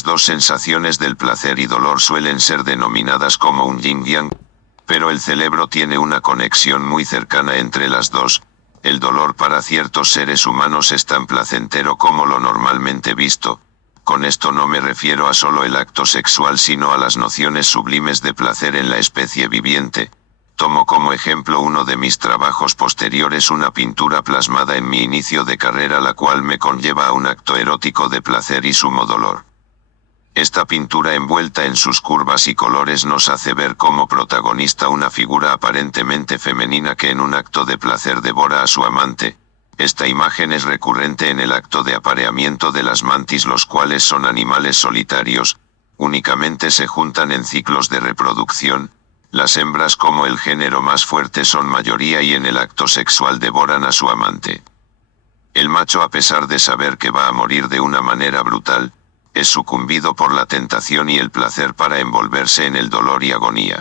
Las dos sensaciones del placer y dolor suelen ser denominadas como un yin-yang, pero el cerebro tiene una conexión muy cercana entre las dos. El dolor para ciertos seres humanos es tan placentero como lo normalmente visto. Con esto no me refiero a solo el acto sexual, sino a las nociones sublimes de placer en la especie viviente. Tomo como ejemplo uno de mis trabajos posteriores, una pintura plasmada en mi inicio de carrera, la cual me conlleva a un acto erótico de placer y sumo dolor. Esta pintura envuelta en sus curvas y colores nos hace ver como protagonista una figura aparentemente femenina que en un acto de placer devora a su amante. Esta imagen es recurrente en el acto de apareamiento de las mantis, los cuales son animales solitarios, únicamente se juntan en ciclos de reproducción. Las hembras, como el género más fuerte, son mayoría y en el acto sexual devoran a su amante. El macho, a pesar de saber que va a morir de una manera brutal, es sucumbido por la tentación y el placer para envolverse en el dolor y agonía.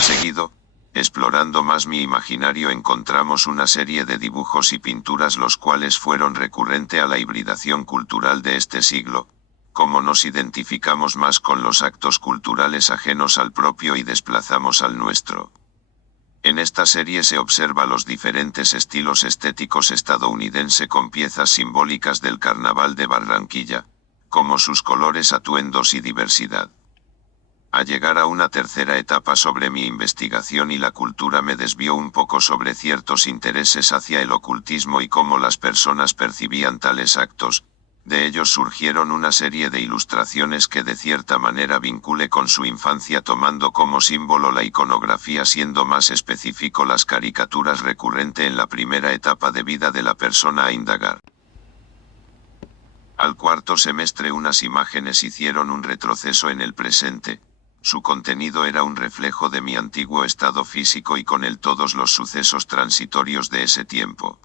Seguido, explorando más mi imaginario, encontramos una serie de dibujos y pinturas los cuales fueron recurrente a la hibridación cultural de este siglo. Como nos identificamos más con los actos culturales ajenos al propio y desplazamos al nuestro. En esta serie se observa los diferentes estilos estéticos estadounidense con piezas simbólicas del Carnaval de Barranquilla, como sus colores, atuendos y diversidad. Al llegar a una tercera etapa sobre mi investigación y la cultura, me desvió un poco sobre ciertos intereses hacia el ocultismo y cómo las personas percibían tales actos. De ellos surgieron una serie de ilustraciones que de cierta manera vinculé con su infancia, tomando como símbolo la iconografía, siendo más específico las caricaturas, recurrente en la primera etapa de vida de la persona a indagar. Al cuarto semestre unas imágenes hicieron un retroceso en el presente. Su contenido era un reflejo de mi antiguo estado físico y con él todos los sucesos transitorios de ese tiempo.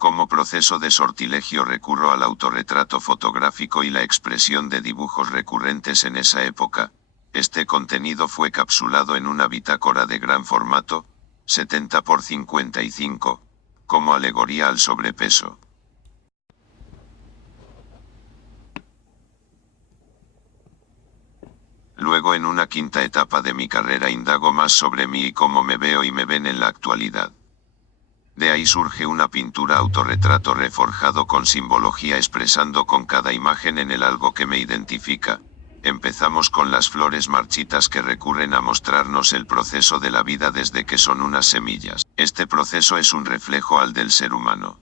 Como proceso de sortilegio recurro al autorretrato fotográfico y la expresión de dibujos recurrentes en esa época. Este contenido fue capsulado en una bitácora de gran formato, 70 por 55, como alegoría al sobrepeso. Luego, en una quinta etapa de mi carrera, indago más sobre mí y cómo me veo y me ven en la actualidad. De ahí surge una pintura autorretrato reforjado con simbología, expresando con cada imagen en él algo que me identifica. Empezamos con las flores marchitas, que recurren a mostrarnos el proceso de la vida desde que son unas semillas. Este proceso es un reflejo al del ser humano.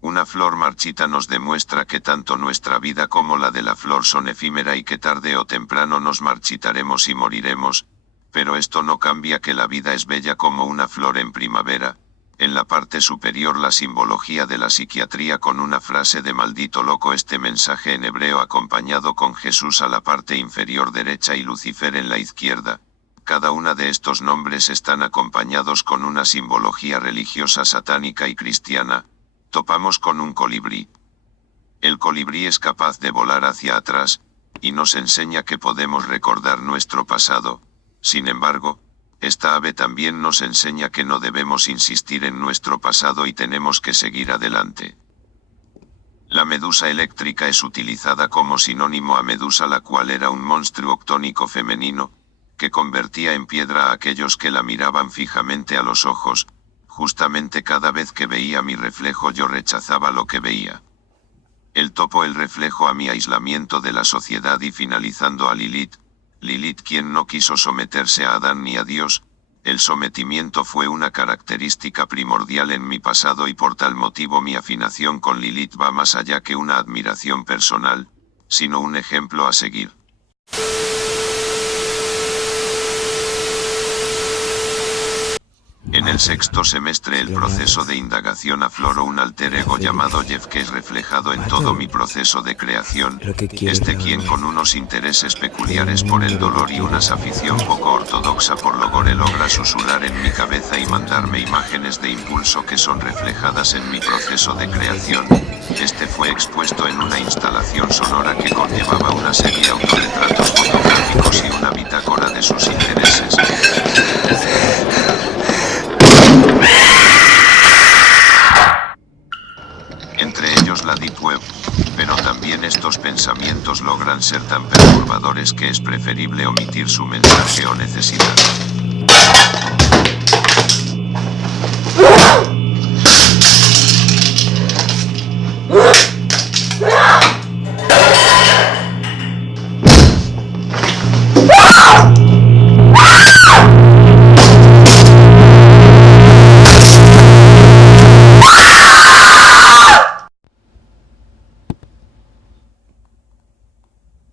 Una flor marchita nos demuestra que tanto nuestra vida como la de la flor son efímera y que tarde o temprano nos marchitaremos y moriremos, pero esto no cambia que la vida es bella como una flor en primavera. En la parte superior la simbología de la psiquiatría con una frase de maldito loco, este mensaje en hebreo acompañado con Jesús a la parte inferior derecha y Lucifer en la izquierda. Cada una de estos nombres están acompañados con una simbología religiosa, satánica y cristiana. Topamos con un colibrí. El colibrí es capaz de volar hacia atrás, y nos enseña que podemos recordar nuestro pasado. Sin embargo, esta ave también nos enseña que no debemos insistir en nuestro pasado y tenemos que seguir adelante. La medusa eléctrica es utilizada como sinónimo a Medusa, la cual era un monstruo octónico femenino, que convertía en piedra a aquellos que la miraban fijamente a los ojos. Justamente cada vez que veía mi reflejo yo rechazaba lo que veía. El topo, el reflejo a mi aislamiento de la sociedad, y finalizando a Lilith. Lilith, quien no quiso someterse a Adán ni a Dios. El sometimiento fue una característica primordial en mi pasado y por tal motivo mi afinación con Lilith va más allá que una admiración personal, sino un ejemplo a seguir. En el sexto semestre el proceso de indagación afloró un alter ego llamado Jeff, que es reflejado en todo mi proceso de creación. Este quien con unos intereses peculiares por el dolor y una afición poco ortodoxa por lo gore logra susurrar en mi cabeza y mandarme imágenes de impulso que son reflejadas en mi proceso de creación. Este fue expuesto en una instalación sonora que conllevaba una serie de autorretratos fotográficos y una bitácora de sus intereses. Entre ellos la Deep Web, pero pero también estos pensamientos logran ser tan perturbadores que es preferible omitir su mensaje o necesidad.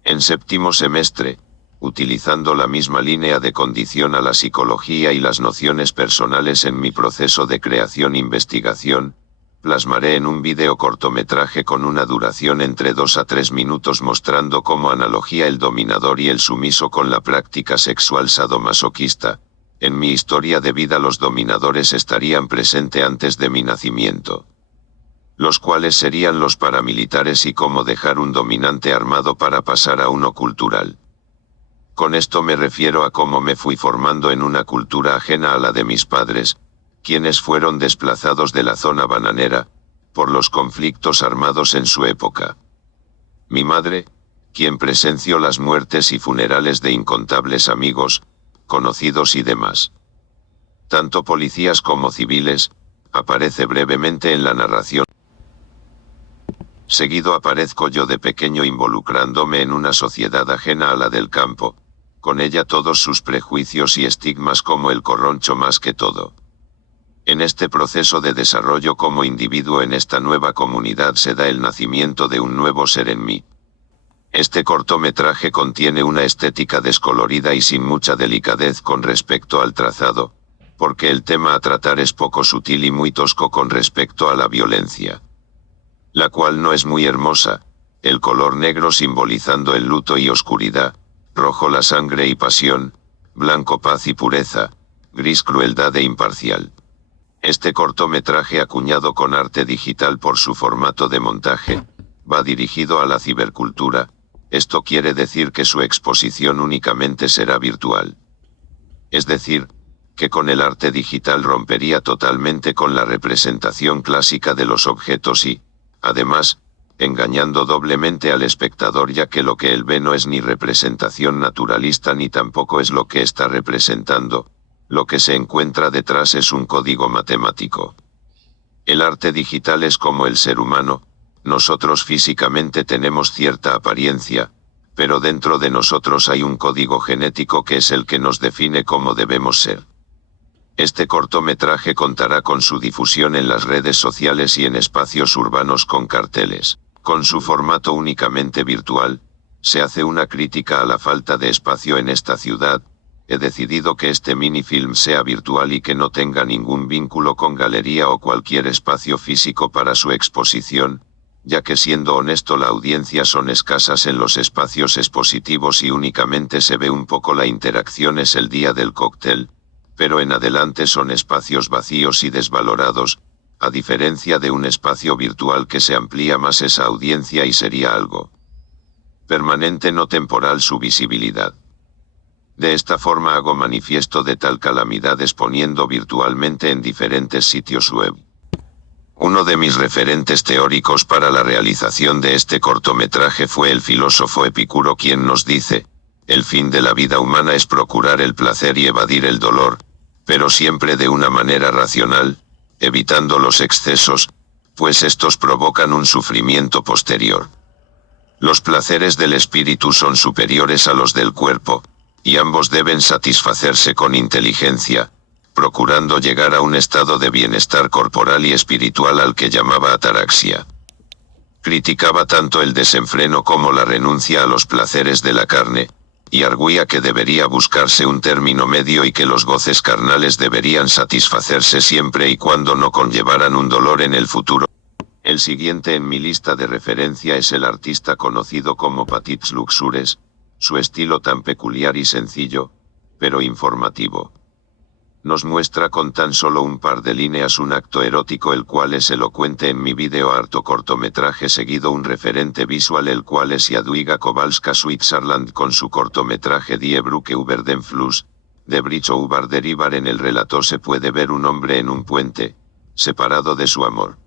En séptimo semestre, utilizando la misma línea de condición a la psicología y las nociones personales en mi proceso de creación-investigación, plasmaré en un vídeo cortometraje con una duración entre 2 a 3 minutos mostrando como analogía el dominador y el sumiso con la práctica sexual sadomasoquista. En mi historia de vida los dominadores estarían presentes antes de mi nacimiento, los cuales serían los paramilitares y cómo dejar un dominante armado para pasar a uno cultural. Con esto me refiero a cómo me fui formando en una cultura ajena a la de mis padres, quienes fueron desplazados de la zona bananera, por los conflictos armados en su época. Mi madre, quien presenció las muertes y funerales de incontables amigos, conocidos y demás. Tanto policías como civiles, aparece brevemente en la narración. Seguido aparezco yo de pequeño involucrándome en una sociedad ajena a la del campo, con ella todos sus prejuicios y estigmas como el corroncho más que todo. En este proceso de desarrollo como individuo en esta nueva comunidad se da el nacimiento de un nuevo ser en mí. Este cortometraje contiene una estética descolorida y sin mucha delicadez con respecto al trazado, porque el tema a tratar es poco sutil y muy tosco con respecto a la violencia, la cual no es muy hermosa, el color negro simbolizando el luto y oscuridad, rojo la sangre y pasión, blanco paz y pureza, gris crueldad e imparcial. Este cortometraje acuñado con arte digital por su formato de montaje, va dirigido a la cibercultura, esto quiere decir que su exposición únicamente será virtual. Es decir, que con el arte digital rompería totalmente con la representación clásica de los objetos y, además, engañando doblemente al espectador ya que lo que él ve no es ni representación naturalista ni tampoco es lo que está representando, lo que se encuentra detrás es un código matemático. El arte digital es como el ser humano, nosotros físicamente tenemos cierta apariencia, pero dentro de nosotros hay un código genético que es el que nos define cómo debemos ser. Este cortometraje contará con su difusión en las redes sociales y en espacios urbanos con carteles. Con su formato únicamente virtual, se hace una crítica a la falta de espacio en esta ciudad. He decidido que este minifilm sea virtual y que no tenga ningún vínculo con galería o cualquier espacio físico para su exposición, ya que siendo honesto la audiencia son escasas en los espacios expositivos y únicamente se ve un poco la interacción es el día del cóctel, pero en adelante son espacios vacíos y desvalorados, a diferencia de un espacio virtual que se amplía más esa audiencia y sería algo permanente no temporal su visibilidad. De esta forma hago manifiesto de tal calamidad exponiendo virtualmente en diferentes sitios web. Uno de mis referentes teóricos para la realización de este cortometraje fue el filósofo Epicuro quien nos dice, el fin de la vida humana es procurar el placer y evadir el dolor, pero siempre de una manera racional, evitando los excesos, pues estos provocan un sufrimiento posterior. Los placeres del espíritu son superiores a los del cuerpo, y ambos deben satisfacerse con inteligencia, procurando llegar a un estado de bienestar corporal y espiritual al que llamaba ataraxia. Criticaba tanto el desenfreno como la renuncia a los placeres de la carne, y arguía que debería buscarse un término medio y que los goces carnales deberían satisfacerse siempre y cuando no conllevaran un dolor en el futuro. El siguiente en mi lista de referencia es el artista conocido como Patits Luxures, su estilo tan peculiar y sencillo, pero informativo. Nos muestra con tan solo un par de líneas un acto erótico el cual es elocuente en mi video harto cortometraje seguido un referente visual el cual es Jadwiga Kowalska Switzerland con su cortometraje Die Brücke über den Fluss, de Bridge over the River. En el relato se puede ver un hombre en un puente, separado de su amor,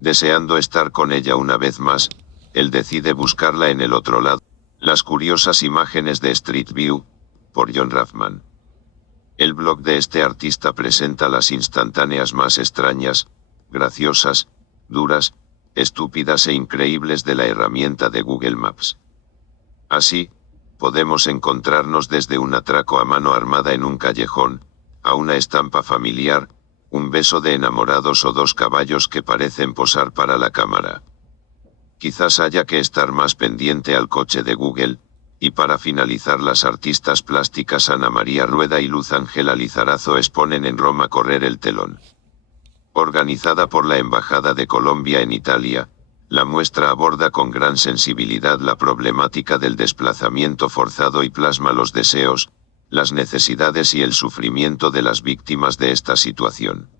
deseando estar con ella una vez más. él decide buscarla en el otro lado. Las curiosas imágenes de Street View, por John Raffman. El blog de este artista presenta las instantáneas más extrañas, graciosas, duras, estúpidas e increíbles de la herramienta de Google Maps. Así, podemos encontrarnos desde un atraco a mano armada en un callejón, a una estampa familiar, un beso de enamorados o dos caballos que parecen posar para la cámara. Quizás haya que estar más pendiente al coche de Google, y para finalizar las artistas plásticas Ana María Rueda y Luz Ángela Lizarazo exponen en Roma Correr el telón. Organizada por la Embajada de Colombia en Italia, la muestra aborda con gran sensibilidad la problemática del desplazamiento forzado y plasma los deseos, las necesidades y el sufrimiento de las víctimas de esta situación.